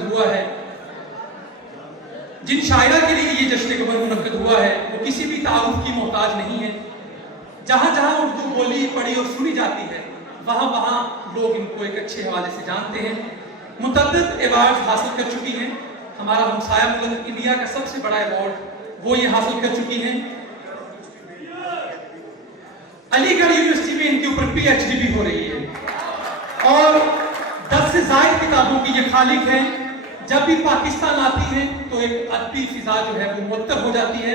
मुनक्कद हुआ है, जिन शायरा के लिए ये जश्न कमर मुनक्कद हुआ है, वो किसी भी तारुफ की मोहताज नहीं है। जहां जहां उर्दू बोली पढ़ी और सुनी जाती है, वहां वहां लोग इनको एक अच्छे हवाले से जानते हैं। मुतअद्दिद अवार्ड हासिल कर चुकी हैं। हमारा हमसाया मुल्क इंडिया का सबसे बड़ा अवार्ड वो ये हासिल कर चुकी हैं। अलीगढ़ यूनिवर्सिटी में इनके ऊपर PhD भी हो रही है और 10 से ज्यादा किताबों की ये खालिक है। जब भी पाकिस्तान आती है तो एक अदबी फिजा जो है वो मुअत्तर हो जाती है।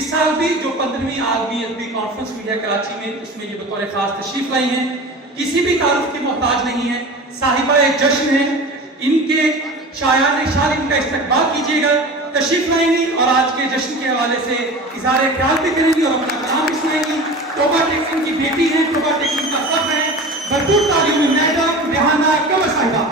इस साल भी जो 15वीं आलमी अदबी कॉन्फ्रेंस हुई है कराची में, उसमें ये बतौर खास तशरीफ लाई हैं। किसी भी तारुफ की मोहताज नहीं है, साहिबा एक जश्न है। इनके शायान शान इनका इस्तकबाल कीजिएगा, तशरीफ लाएंगी और आज के जश्न के हवाले से इज़हार ख्याल भी करेंगी और अपना कलाम भी सुनाएंगी। तोबा टेक्सिन की बेटी है, तोबा टेक्सिन का फख्र है। भरपूर तालीम में मैडम रेहाना कमर साहिबा।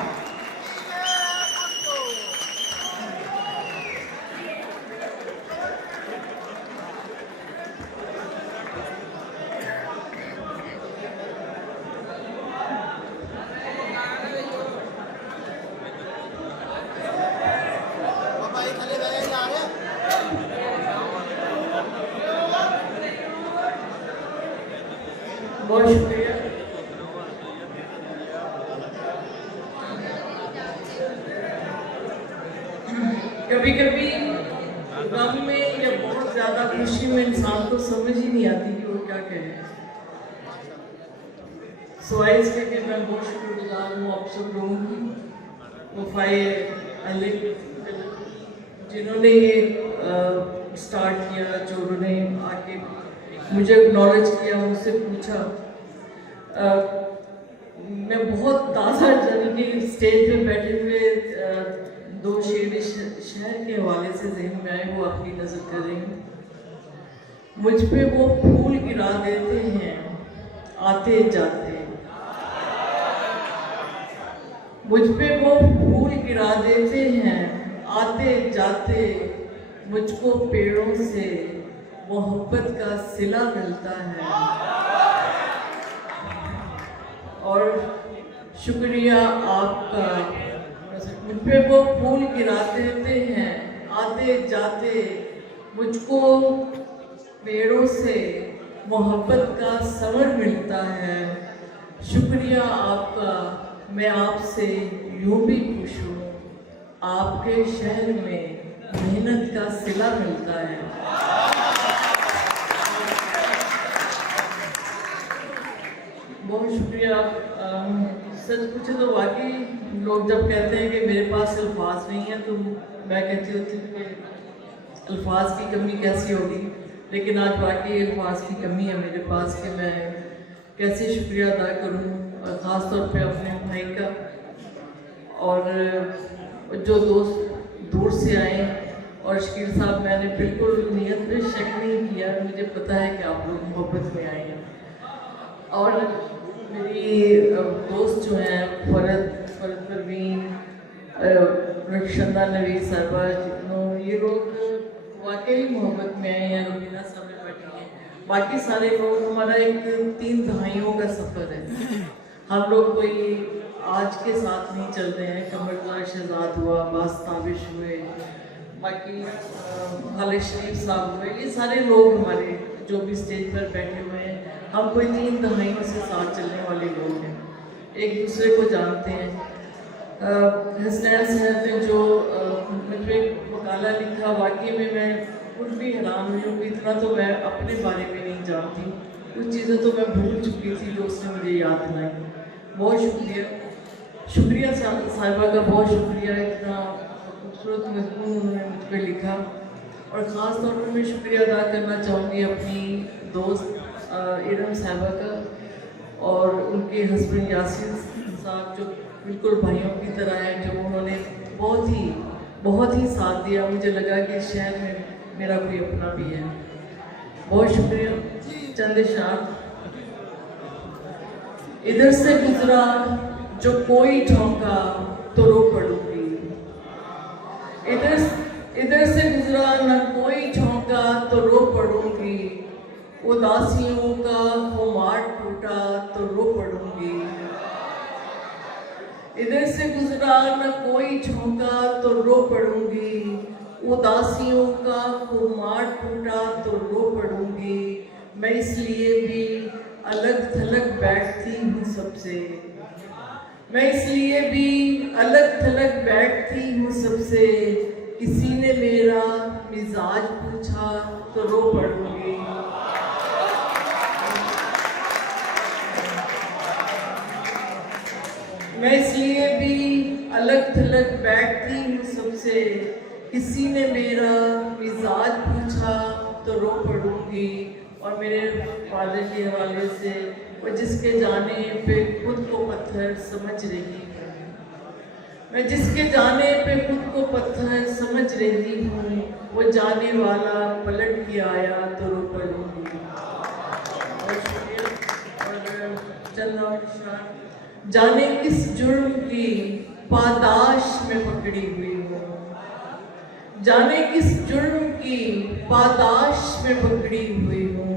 बहुत शुक्रिया। कभी कभी गम में या बहुत ज्यादा खुशी में इंसान को समझ ही नहीं आती कि वो क्या कहे। सवाए इसके लिए मैं बहुत शुक्रगुजार हूँ आप सब लोगों की, वफाए अली जिन्होंने ये स्टार्ट किया, जो उन्होंने आके मुझे एक्नॉलेज किया, मुझसे पूछा। मैं बहुत ताज़ा यानी कि स्टेज पे बैठे हुए दो शेर शहर के हवाले से जहन में आए, वो आपकी नज़र कर रही हूँ। मुझ पे वो फूल गिरा देते हैं आते जाते, मुझ पे वो फूल गिरा देते हैं आते जाते, मुझको पेड़ों से मोहब्बत का सिला मिलता है। और शुक्रिया आपका, मुझ पे वो फूल गिरा देते हैं आते जाते, मुझको पेड़ों से मोहब्बत का समर मिलता है। शुक्रिया आपका, मैं आपसे यूं भी खुश हूँ, आपके शहर में मेहनत का सिला मिलता है। बहुत शुक्रिया। सच पूछे तो वाकई लोग जब कहते हैं कि मेरे पास अल्फाज नहीं है, तो मैं कहती होती हूँ कि अल्फाज की कमी कैसी होगी, लेकिन आज वाकई अल्फाज की कमी है मेरे पास कि मैं कैसे शुक्रिया अदा करूँ, ख़ास तौर पे अपने भाई का और जो दोस्त दूर से आए। और शकील साहब, मैंने बिल्कुल नीयत में शक नहीं किया, मुझे पता है कि आप लोग मोहब्बत में आए हैं। और मेरी दोस्त जो हैं फरद परवीन, रक्षंदा नवीस साहबा, ये लोग वाकई मोहब्बत में आए हैं। रुबीना साहब में बैठी हैं, बाकी सारे लोग, हमारा एक 3 दहाइयों का सफ़र है। हम लोग कोई आज के साथ नहीं चल रहे हैं। कमरदार शहजाद हुआ, बास ताबिश हुए, बाकी खालिद शरीफ साहब हुए, ये सारे लोग हमारे जो भी स्टेज पर बैठे हुए हैं, हम कोई 3 दहाइयों से साथ चलने वाले लोग हैं, एक दूसरे को जानते हैं। हसनैन साहब ने जो मुझे मकाला लिखा, वाकई में मैं खुद भी हैरान हुई हूँ कि इतना तो मैं अपने बारे में नहीं जानती, कुछ चीज़ें तो मैं भूल चुकी थी जो उसने मुझे याद दिलाई। बहुत शुक्रिया, शुक्रिया साहिबा का, बहुत शुक्रिया। इतना खूबसूरत मजमून उन्होंने मुझ पर लिखा। और ख़ास तौर पर मैं शुक्रिया अदा करना चाहूँगी अपनी दोस्त इरम साहिबा का और उनके हस्बैंड यासिर साहब, जो बिल्कुल भाइयों की तरह हैं, जो उन्होंने बहुत ही साथ दिया। मुझे लगा कि शहर में मेरा कोई अपना भी है। बहुत शुक्रिया। चंद शान, इधर से गुजरा जो कोई ठोंका तो रो पड़ूंगी, इधर से गुजरा न कोई ठोंका तो रो पड़ूंगी, उदासियों का खुमार टूटा तो रो पड़ूंगी। इधर से गुजरा न कोई झोंका तो रो पड़ूंगी, उदासियों का खुमार टूटा तो रो पड़ूंगी। मैं इसलिए भी अलग थलग बैठती हूँ सबसे, मैं इसलिए भी अलग थलग बैठती हूँ सबसे। किसी ने मेरा मिजाज पूछा तो रो पड़ूंगी। मैं इसलिए भी अलग थलग बैठती हूँ सबसे। किसी ने मेरा मिजाज पूछा तो रो पड़ूंगी। और मेरे फादर के हवाले से, वो जिसके जाने पे खुद को पत्थर समझ रही है, मैं जिसके जाने पे खुद को पत्थर समझ रही हूँ, वो जाने वाला पलट के आया तो रो पड़ूंगी। और चंदा और निशान, जाने किस जुर्म की पादाश में पकड़ी हुई हूँ, जाने किस जुर्म की पादाश में पकड़ी हुई हूँ।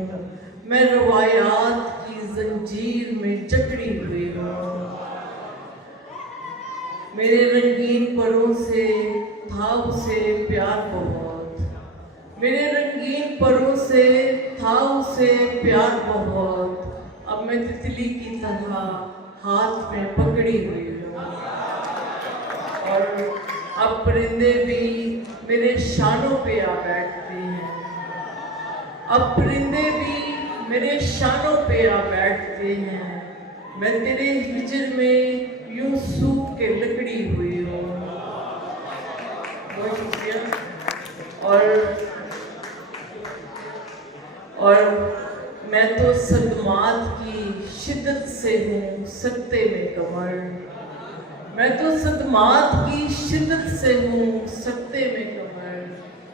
मैं रवायात की जंजीर में जकड़ी हुई हूँ। मेरे रंगीन परों से था उसे प्यार बहुत, मेरे रंगीन परों से था उसे प्यार बहुत। अब मैं तितली की तरह हाथ में पकड़ी हुई हूँ। और अब परिंदे भी मेरे शानों पे आ बैठते हैं, अब परिंदे भी मेरे शानों पे आ बैठते हैं। मैं तेरे हिजर में यूं सूख के लकड़ी हुई हूँ। बहुत शुक्रिया। और मैं तो सदमात की शिद्दत से हूँ सकते में कमर, मैं तो सदमात की शिद्दत से हूँ सकते में कमर।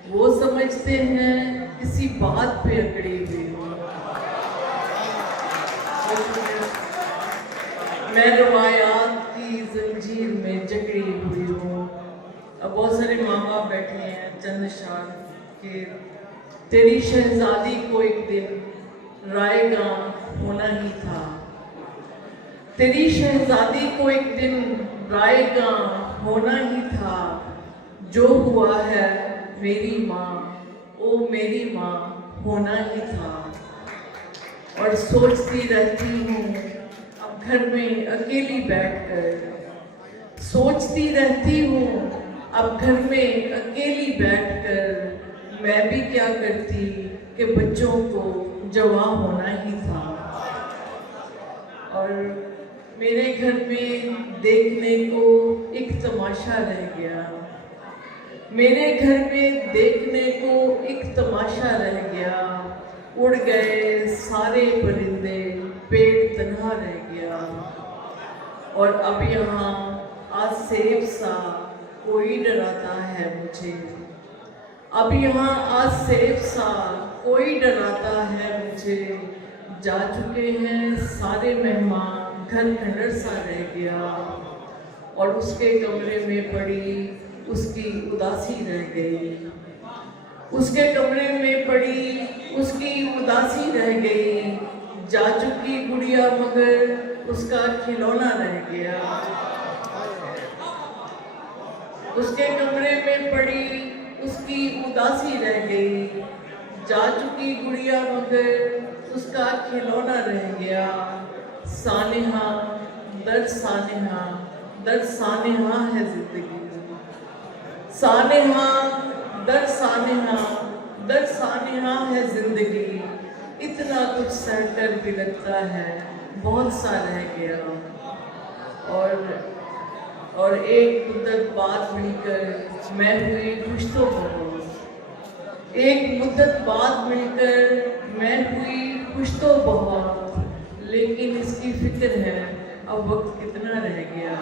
वो समझते हैं किसी बात पे अकड़ी हुई हूँ। मैं रवायात की जंजीर में जकड़ी हुई हूँ। अब बहुत सारे माँ बाप बैठे हैं चंद शान के, तेरी शहजादी को एक दिन रायगां होना ही था, तेरी शहजादी को एक दिन रायगां होना ही था। जो हुआ है मेरी माँ, ओ मेरी माँ होना ही था। और सोचती रहती हूँ अब घर में अकेली बैठकर, सोचती रहती हूँ अब घर में अकेली बैठकर, मैं भी क्या करती कि बच्चों को जवां होना ही था। और मेरे घर में देखने को एक तमाशा रह गया, मेरे घर में देखने को एक तमाशा रह गया। उड़ गए सारे परिंदे, पेड़ तन्हा रह गया। और अब यहाँ आसेब सा कोई डराता है मुझे, अब यहाँ आसेब सा कोई डराता है मुझे। जा चुके हैं सारे मेहमान, घर खंडर सा रह गया। और उसके कमरे में पड़ी उसकी उदासी रह गई, उसके कमरे में पड़ी उसकी उदासी रह गई। जा चुकी गुड़िया मगर उसका खिलौना रह गया, उसके कमरे में पड़ी उसकी उदासी रह गई। जा चुकी गुड़िया मगर उसका खिलौना रह गया। सानेहा दर सानेहा, दर सानेहा है जिंदगी, सानेहा दर सानेहा, दर सानेहा है जिंदगी। इतना कुछ सहकर भी लगता है बहुत सा रह गया। और एक मुद्दत बाद मिलकर मैं हुई खुश तो बहुत, एक मुद्दत बाद मिलकर मैं हुई खुश तो बहुत। लेकिन इसकी फिक्र है अब वक्त कितना रह गया।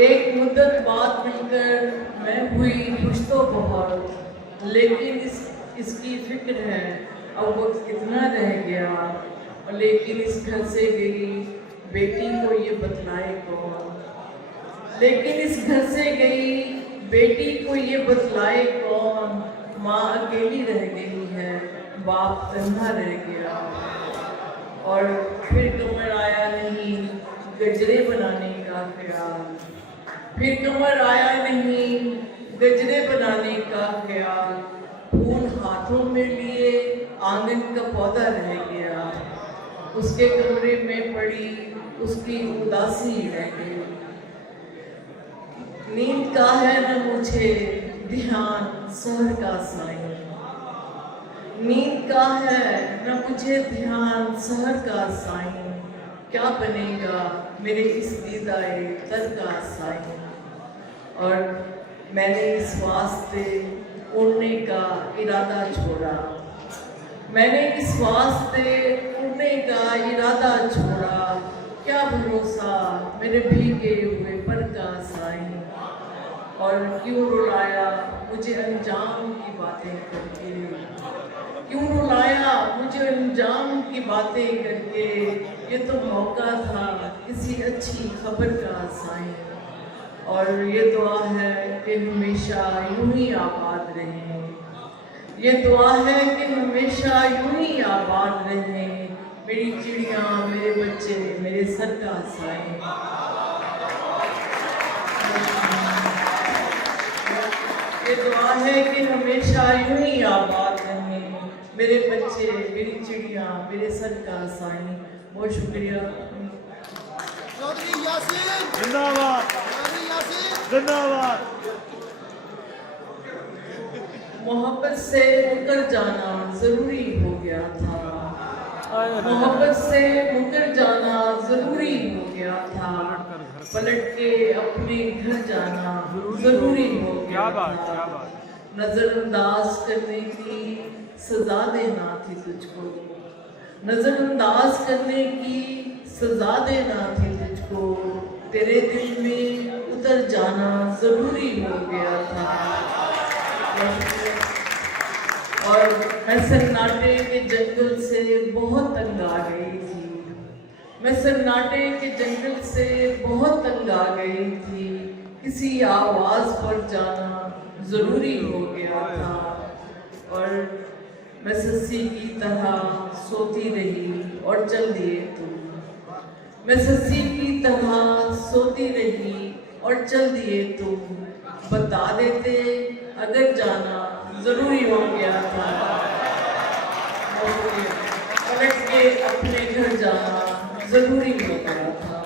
एक मुद्दत बाद मिलकर मैं हुई खुश तो बहुत, लेकिन इसकी फिक्र है अब वक्त कितना रह गया। लेकिन इस घर से गई बेटी को ये बतलाए कौन, लेकिन इस घर से गई बेटी को ये बतलाए कौन। माँ अकेली रह गई है बाप अंधा रह गया। और फिर कमर आया नहीं गजरे बनाने का ख्याल, फिर कमर आया नहीं गजरे बनाने का ख्याल, फूल हाथों में लिए आंगन का पौधा रह गया, उसके कमरे में पड़ी उसकी उदासी रह गई। नींद का है न मुझे ध्यान सहर का साईं, नींद का है न मुझे ध्यान सहर का साईं, क्या बनेगा मेरे इस दीदाए तर का साईं। और मैंने इस वास्ते उड़ने का इरादा छोड़ा, मैंने इस वास्ते उड़ने का इरादा छोड़ा, क्या भरोसा मेरे भीगे हुए पर का साईं। और क्यों रुलाया मुझे अंजाम की बातें करके, क्यों रुलाया मुझे अंजाम की बातें करके, ये तो मौका था किसी अच्छी खबर का साईं। और ये दुआ है कि हमेशा यूं ही आबाद रहें, ये दुआ है कि हमेशा यूं ही आबाद रहें, मेरी चिड़िया मेरे बच्चे मेरे सर का साईं। ये दुआ है कि हमेशा यूं ही आबाद रहें, मेरे बच्चे मेरी चिड़िया मेरे सर का साईं। बहुत शुक्रिया। चौधरी यासीन जिंदाबाद, चौधरी यासीन जिंदाबाद। मोहब्बत से मुकर जाना जरूरी हो गया था, मोहब्बत से मुकर जाना जरूरी हो गया था, पलट के अपने घर जाना जरूरी हो गया था। नजरअंदाज करने की सजा देना थी तुझको, नजरअंदाज करने की सजा देना थी तुझको, तेरे दिल में उतर जाना जरूरी हो गया था। और मैं सन्नाटे के जंगल से बहुत तंग आ गई थी, मैं सन्नाटे के जंगल से बहुत तंग आ गई थी, किसी आवाज पर जाना जरूरी हो गया था। और मैं सस्सी की तरह सोती रही और चल दिए तुम, मैं सस्सी की तरह सोती रही और चल दिए तुम, बता देते अगर जाना जरूरी हो गया था। पलट के अपने घर जाना जरूरी हो गया था।